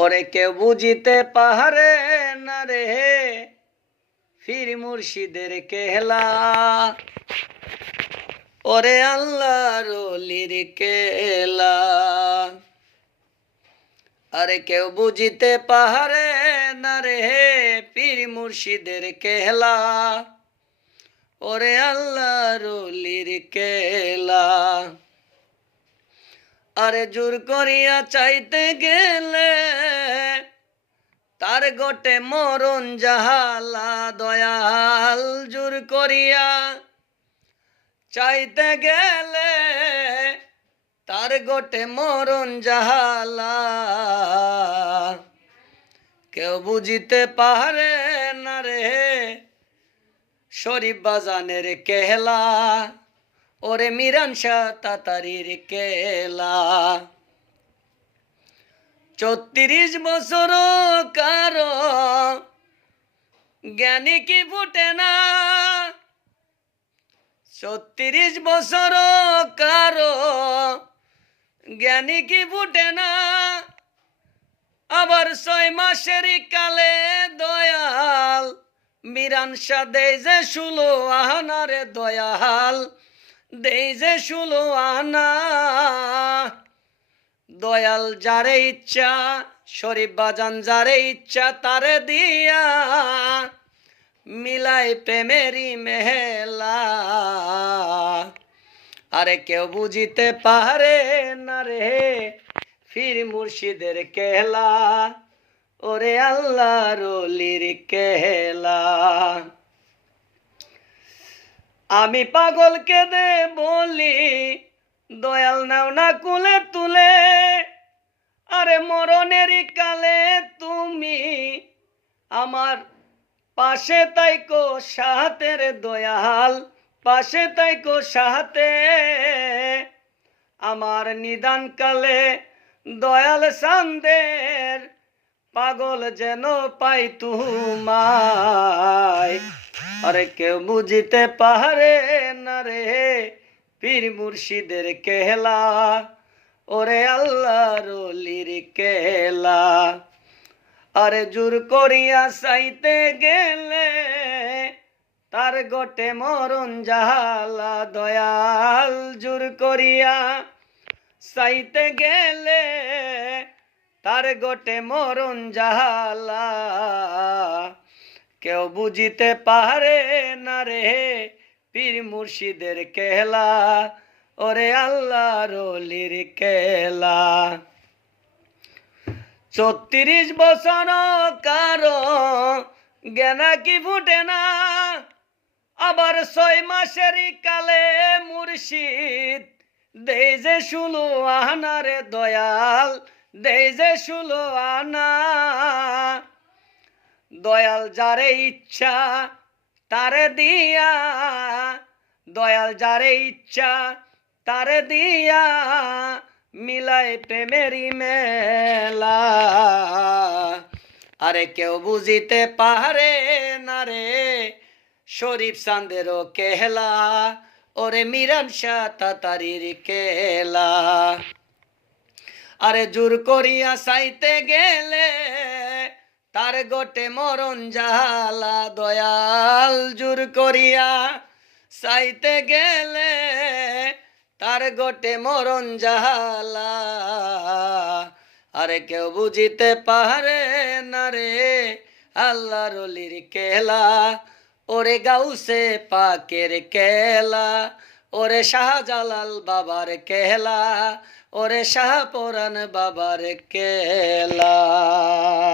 ওরে কেউ বুঝিতে পাহারে না রে। ফির মুর্শিদের কেহলা। ওরে আল্লাহ রলির কেলা আরে কেউ বুঝিতে পাহারে না রে। পীর মুর্শিদের কেহলা। ওরে আল্লাহ রলির কেলা আরে জোর করিয়া চাইতে গেলে তার গোটে মরণ জাহালা দয়াল। জোর করিয়া চাইতে গেলে তার গোটে মরণ জাহালা কেউ বুঝিতে পারে না রে, শরীফ বাজানের কেহলা। ওরে মিরান শাহ তাতারির কেলা। চৌত্রিশ বছর কারও জ্ঞানী কি ফুটে না? ছত্রিশ বছর কারও জ্ঞানী কি ফুটে না? আবার ছয় মাসের কালে দয়াল, মিরান দেই যে শুলো আহানারে দয়াল। দেই যে আনা। দয়াল যারে ইচ্ছা, শরীফ বাজান যারে ইচ্ছা, তারে দিয়া মিলাই প্রেমেরই মেহেলা। আরে কেউ বুঝিতে পারে না রে, ফির মুর্শিদের কেলা। ওরে আল্লাহ রলির কেলা। আমি পাগলকে দে বলি, দয়াল নাও না কুলে তুলে। আরে মরণেরই কালে তুমি আমার পাশে তাই তাইকো সাহাতের দয়াল, পাশে তাইকো সাহাতে। আমার নিদান কালে দয়াল সান্দের পাগল যেন পাই তুমায়। আরে কেউ বুঝিতে পারে না রে, পীর মুর্শিদের কেহলা ওরে আল্লাহ রলির কেলা। আরে জোর করিয়া সাইতে গেলে তার গোটে মরণ জাহালা দয়াল। জোর করিয়া সাইতে গেলে তার গোটে মরণ জাহালা। কেউ বুঝিতে পারে না রে পীর মুর্শিদের কেলা ওরে আল্লাহ রলির কেলা চৌত্রিশ বছর কারও জ্ঞানা কি ফুটে না। আবার ছয় মাসের কালে মুর্শিদ দেই যে শুলো আনারে দয়াল। দেই যে শুলো আনা। দয়াল যারে ইচ্ছা, তারে দিয়া। দয়াল যারে ইচ্ছা, তারে দিয়া। মিলাই প্রেমেরি মেলা। আরে কেউ বুঝিতে পারে না রে, শরীফ চান্দেরও কেহলা। ওরে মিরান শাহ তাতারির কেলা। আরে জোর করিয়া চাইতে গেলে তার গোটে মরণ জালা, দয়াল জোর করিয়া চাইতে গেলে তার গোটে মরণ জালা। আরে কেউ বুঝিতে পারে না রে আল্লাহ রলির কেলা ওরে গাউসে পাকের কেলা ওরে শাহজালাল বাবার কেলা ওরে শাহ শাহপরান বাবার কেলা।